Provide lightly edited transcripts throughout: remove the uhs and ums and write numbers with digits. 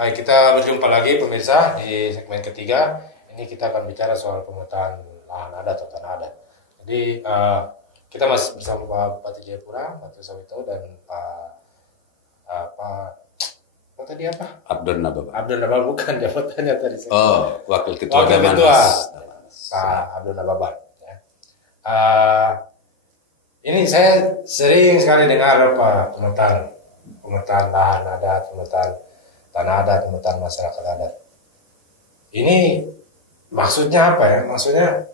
Baik, kita berjumpa lagi pemirsa di segmen ketiga. Ini kita akan bicara soal pemetaan lahan adat atau tanah adat. Jadi kita masih bersama Pak Bupati Jayapura, Pak Sawito, dan Pak tadi apa? Abdul Nababa. Abdul Nababa, bukan jabatannya tadi. Wakil Ketua Wakil Damanas. Ketua Pak Abdul Nababa. Ya. Ini saya sering sekali dengar apa pemetaan lahan adat, pemetaan tanah adat, pemetaan masyarakat adat. Ini maksudnya apa ya? Maksudnya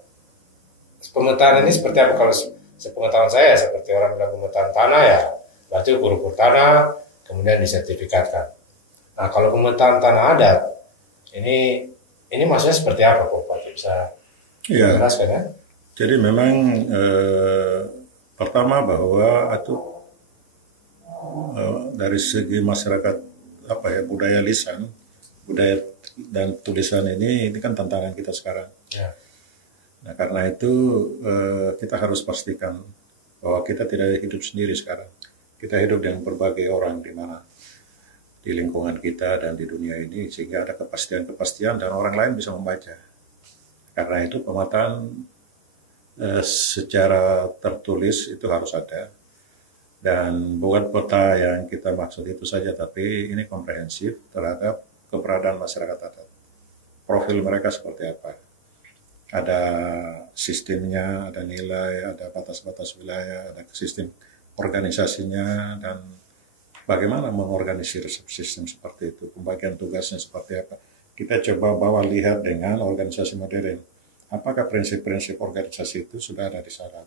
pemetaan ini seperti apa? Kalau sepengetahuan saya seperti orang bilang pemetaan tanah ya, berarti ukur tanah kemudian disertifikatkan. Nah, kalau pemetaan tanah adat ini maksudnya seperti apa, Pak Bupati? Bisa jelaskan ya? Jadi memang pertama bahwa itu dari segi masyarakat budaya lisan, budaya dan tulisan ini kan tantangan kita sekarang. Ya. Nah, karena itu kita harus pastikan bahwa kita tidak hidup sendiri sekarang. Kita hidup dengan berbagai orang di lingkungan kita dan di dunia ini, sehingga ada kepastian dan orang lain bisa membaca. Karena itu pemetaan secara tertulis itu harus ada. Dan bukan peta yang kita maksud itu saja, tapi ini komprehensif terhadap keberadaan masyarakat adat. Profil mereka seperti apa? Ada sistemnya, ada nilai, ada batas-batas wilayah, ada sistem organisasinya, dan bagaimana mengorganisir sistem seperti itu, pembagian tugasnya seperti apa. Kita coba lihat dengan organisasi modern. Apakah prinsip-prinsip organisasi itu sudah ada di sana?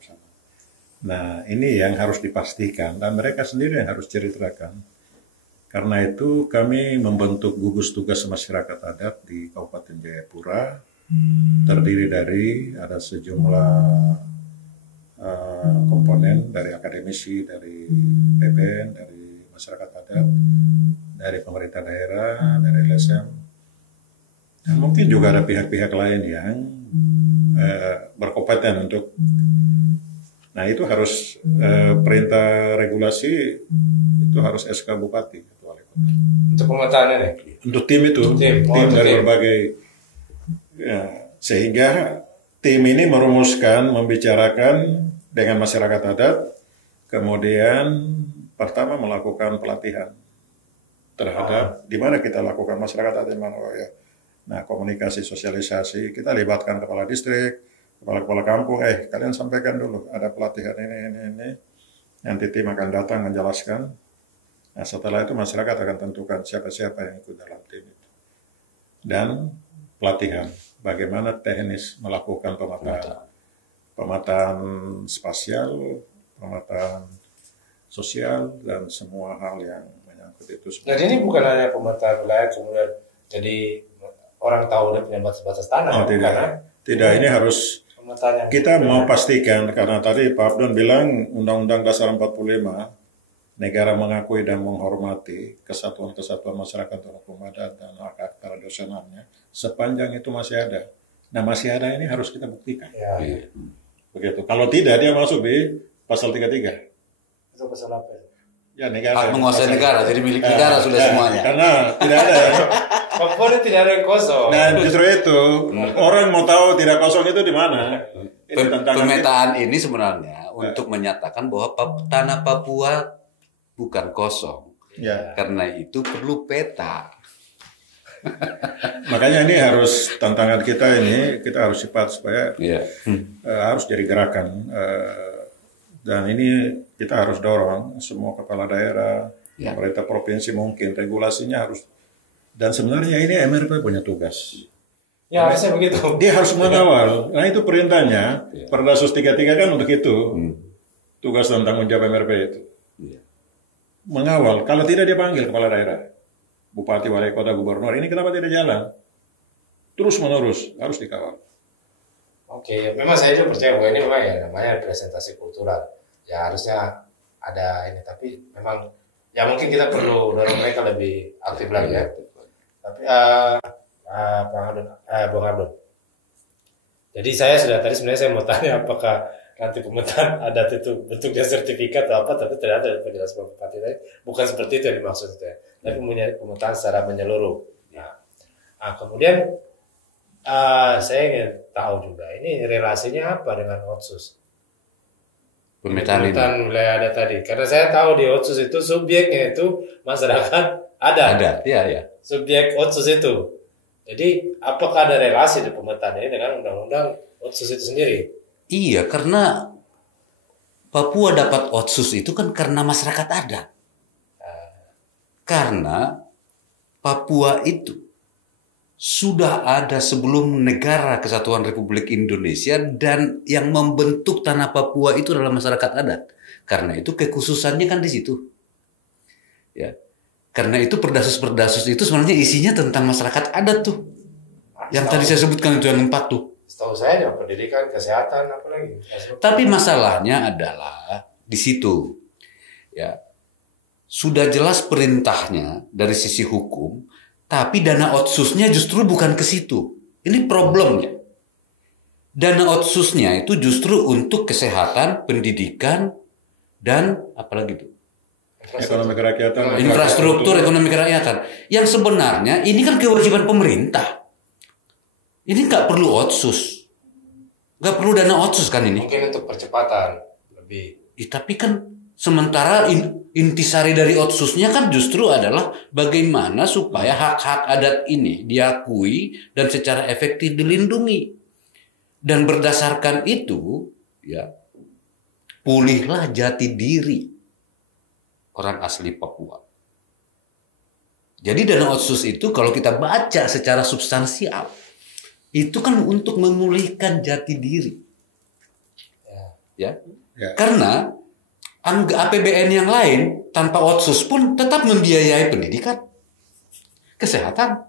Nah, ini yang harus dipastikan dan mereka sendiri yang harus ceritakan. Karena itu kami membentuk gugus tugas masyarakat adat di Kabupaten Jayapura, terdiri dari ada sejumlah komponen dari akademisi, dari PBN, dari masyarakat adat, dari pemerintah daerah, dari LSM, dan mungkin juga ada pihak-pihak lain yang berkompeten untuk. Nah, itu harus perintah regulasi, itu harus SK Bupati atau Wali Kota. Untuk pemetaan ini? Untuk tim itu, tim dari berbagai, sehingga tim ini merumuskan, membicarakan dengan masyarakat adat, kemudian pertama melakukan pelatihan terhadap di mana kita lakukan masyarakat adat di mana ya. Nah, komunikasi, sosialisasi, kita libatkan kepala distrik, kepala kampung, kalian sampaikan dulu, ada pelatihan ini. Nanti tim akan datang menjelaskan. Nah, setelah itu masyarakat akan tentukan siapa-siapa yang ikut dalam tim itu. Dan pelatihan, bagaimana teknis melakukan pemetaan spasial, pemetaan sosial, dan semua hal yang menyangkut itu. Nah, ini bukan hanya pemetaan wilayah, kemudian jadi orang tahu dia punya batas tanah. Tidak, ini harus kita mau pastikan, karena tadi Pak Abdon bilang Undang-Undang Dasar 45, negara mengakui dan menghormati kesatuan-kesatuan masyarakat dan hukum adat dan hak tradisionalnya, sepanjang itu masih ada. Nah, masih ada ini harus kita buktikan. Ya. Begitu. Kalau tidak, dia masuk di pasal 33. Itu pasal apa? Ya, negara. Hak menguasai negara, jadi milik negara sudah semuanya. Karena tidak ada. Pokoknya tidak ada yang kosong. Nah, justru itu orang mau tahu tidak kosong itu di mana. Pemetaan ini sebenarnya untuk menyatakan bahwa tanah Papua bukan kosong. Ya. Karena itu perlu peta. Makanya ini harus tantangan kita ini, kita harus cepat supaya harus jadi gerakan. Dan ini kita harus dorong semua kepala daerah, pemerintah provinsi mungkin regulasinya harus. Dan sebenarnya ini MRP punya tugas. Ya, harusnya begitu. Dia harus mengawal. Nah, itu perintahnya. Perdasus 33 kan untuk itu. Tugas dan tanggung jawab MRP itu. Mengawal. Kalau tidak dia panggil kepala daerah. Bupati, wali kota, gubernur. Ini kenapa tidak jalan? Terus menerus. Harus dikawal. Oke, memang saya juga percaya bahwa ini memang ya namanya presentasi kultural. Ya harusnya ada ini. Tapi memang ya mungkin kita perlu dorong mereka lebih aktif lagi ya. Tapi Bang Abdul. Jadi saya sudah tadi sebenarnya saya mau tanya apakah nanti pemetaan adat itu bentuknya sertifikat atau apa, tapi ternyata penjelasan Pak Bupati tadi bukan seperti itu yang dimaksud itu ya. Tapi pemetaan secara menyeluruh. Nah, kemudian saya ingin tahu juga ini relasinya apa dengan Otsus? Pemetaan wilayah adat tadi. Karena saya tahu di Otsus itu subjeknya itu masyarakat adat. Ada, ya. Subjek Otsus itu. Jadi apakah ada relasi di pemetaan ini dengan undang-undang Otsus itu sendiri? Iya, karena Papua dapat Otsus itu kan karena masyarakat adat. Karena Papua itu sudah ada sebelum negara Kesatuan Republik Indonesia, dan yang membentuk tanah Papua itu adalah masyarakat adat. Karena itu kekhususannya kan di situ. Ya. Karena itu perdasus-perdasus itu sebenarnya isinya tentang masyarakat adat tuh. Yang tadi saya sebutkan itu yang 4 tuh. Setahu saya ya pendidikan, kesehatan, apa lagi. Tapi masalahnya adalah di situ. Ya. Sudah jelas perintahnya dari sisi hukum, tapi dana otsusnya justru bukan ke situ. Ini problemnya. Dana otsusnya itu justru untuk kesehatan, pendidikan, dan apalagi itu? Ekonomi kerakyatan. Infrastruktur ekonomi kerakyatan. Yang sebenarnya ini kan kewajiban pemerintah. Ini nggak perlu otsus. Nggak perlu dana otsus kan ini. Mungkin untuk percepatan lebih. Tapi kan sementara intisari dari otsusnya kan justru adalah bagaimana supaya hak-hak adat ini diakui dan secara efektif dilindungi. Dan berdasarkan itu, ya, pulihlah jati diri orang asli Papua. Jadi dana otsus itu kalau kita baca secara substansial, itu kan untuk memulihkan jati diri. Ya. Karena APBN yang lain tanpa otsus pun tetap membiayai pendidikan, kesehatan.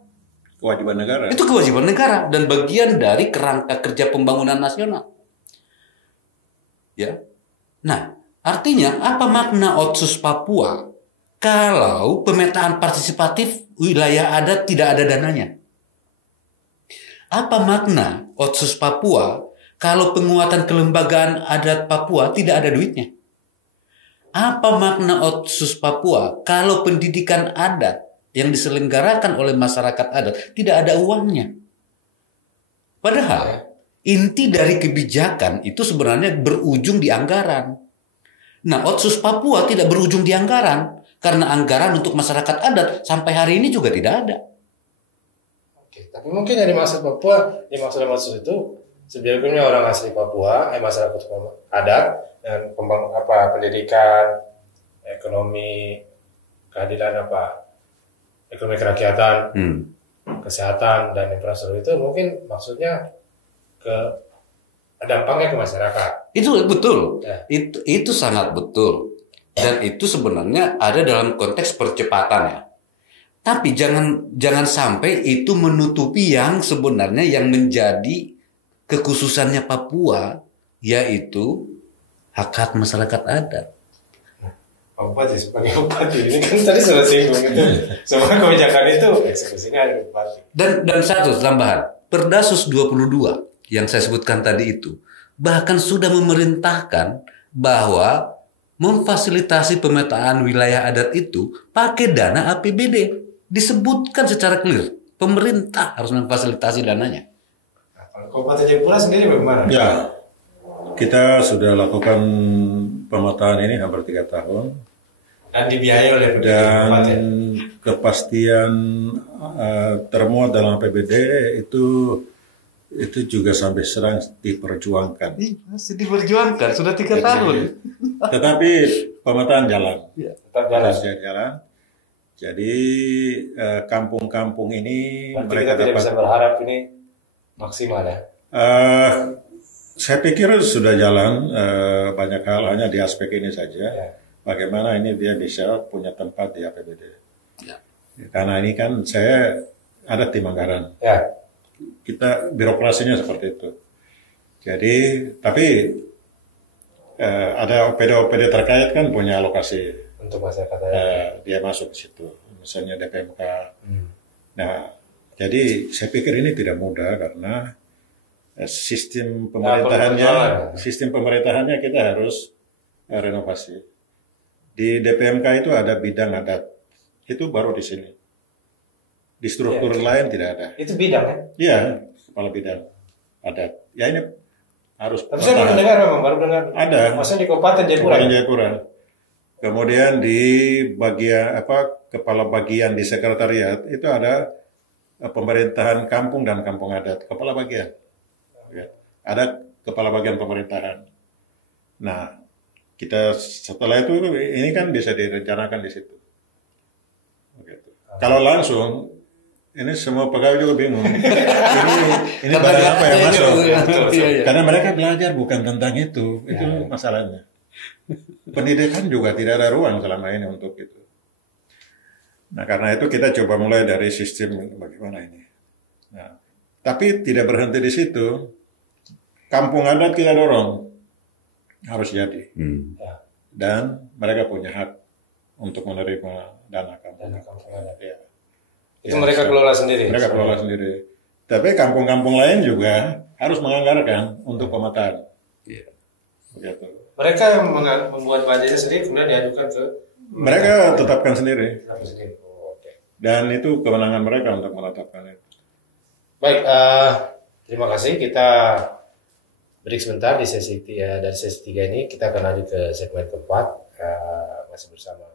Kewajiban negara. Itu kewajiban negara dan bagian dari kerangka kerja pembangunan nasional. Ya. Nah, artinya apa makna Otsus Papua kalau pemetaan partisipatif wilayah adat tidak ada dananya? Apa makna Otsus Papua kalau penguatan kelembagaan adat Papua tidak ada duitnya? Apa makna Otsus Papua kalau pendidikan adat yang diselenggarakan oleh masyarakat adat tidak ada uangnya? Padahal inti dari kebijakan itu sebenarnya berujung di anggaran. Nah, Otsus Papua tidak berujung di anggaran karena anggaran untuk masyarakat adat sampai hari ini juga tidak ada. Oke, tapi mungkin yang dimaksud Papua, dimaksud Otsus itu sebelumnya orang asli Papua, masyarakat adat dan pendidikan, ekonomi, keadilan ekonomi kerakyatan, kesehatan dan infrastruktur itu mungkin maksudnya dampaknya ke masyarakat. Itu betul. Ya. Itu sangat betul. Dan itu sebenarnya ada dalam konteks percepatan ya. Tapi jangan sampai itu menutupi yang sebenarnya yang menjadi kekhususannya Papua, yaitu hak-hak masyarakat adat. Pak Bupati, sebagai Bupati, ini kan tadi sudah singgung itu. Semua kebijakan itu eksekusinya ada Bupati. Dan satu tambahan, Perdasus 22 yang saya sebutkan tadi itu, bahkan sudah memerintahkan bahwa memfasilitasi pemetaan wilayah adat itu pakai dana APBD. Disebutkan secara clear, pemerintah harus memfasilitasi dananya. Nah, kalau Kabupaten Jayapura sendiri bagaimana? Ya, kita sudah lakukan pemetaan ini hampir 3 tahun. Dan dibiayai oleh Dan kepastian termuat dalam APBD itu juga sampai sekarang diperjuangkan. Masih diperjuangkan, sudah 3 tahun. Tetapi pemetaan jalan. Tetap jalan. Jadi kampung-kampung ini mereka tidak bisa berharap ini maksimal ya? Saya pikir sudah jalan banyak hal, hanya di aspek ini saja. Ya. Bagaimana ini dia bisa punya tempat di APBD. Ya. Karena ini kan saya ada tim anggaran. Ya. Kita birokrasinya seperti itu. Jadi, tapi ada OPD-OPD terkait kan punya alokasi. Untuk masyarakat adat. Dia masuk ke situ, misalnya DPMK. Nah, jadi saya pikir ini tidak mudah karena sistem perjuangan. sistem pemerintahannya kita harus renovasi. Di DPMK itu ada bidang adat, itu baru di sini. Di struktur lain tidak ada. Itu bidang ya? Iya, kepala bidang adat. Ya ini harus. Tapi saya baru dengar memang, baru dengar. Ada. Maksudnya di Kabupaten Jayapura. Kabupaten Jayapura. Kemudian di bagian kepala bagian di sekretariat itu ada pemerintahan kampung dan kampung adat, kepala bagian. Ya. Ada kepala bagian pemerintahan. Nah, kita setelah itu ini kan bisa direncanakan di situ. Begitu. Kalau langsung ini semua pegawai juga bingung. ini barang apa yang masuk? Karena mereka belajar bukan tentang itu masalahnya. Pendidikan juga tidak ada ruang selama ini untuk itu. Nah, karena itu kita coba mulai dari sistem bagaimana ini. Nah, tapi tidak berhenti di situ. Kampung adat kita dorong harus jadi. Dan mereka punya hak untuk menerima dana kampung adat. Ya. Itu mereka kelola sendiri. Mereka kelola sendiri. Tapi kampung-kampung lain juga harus menganggarkan untuk pemetaan. Begitu. Mereka yang membuat budgetnya sendiri kemudian diajukan ke mereka tetapkan sendiri. Dan itu kewenangan mereka untuk menetapkan itu. Baik, terima kasih. Kita break sebentar di dari sesi 3 ini. Kita akan lanjut ke segmen keempat. Masih bersama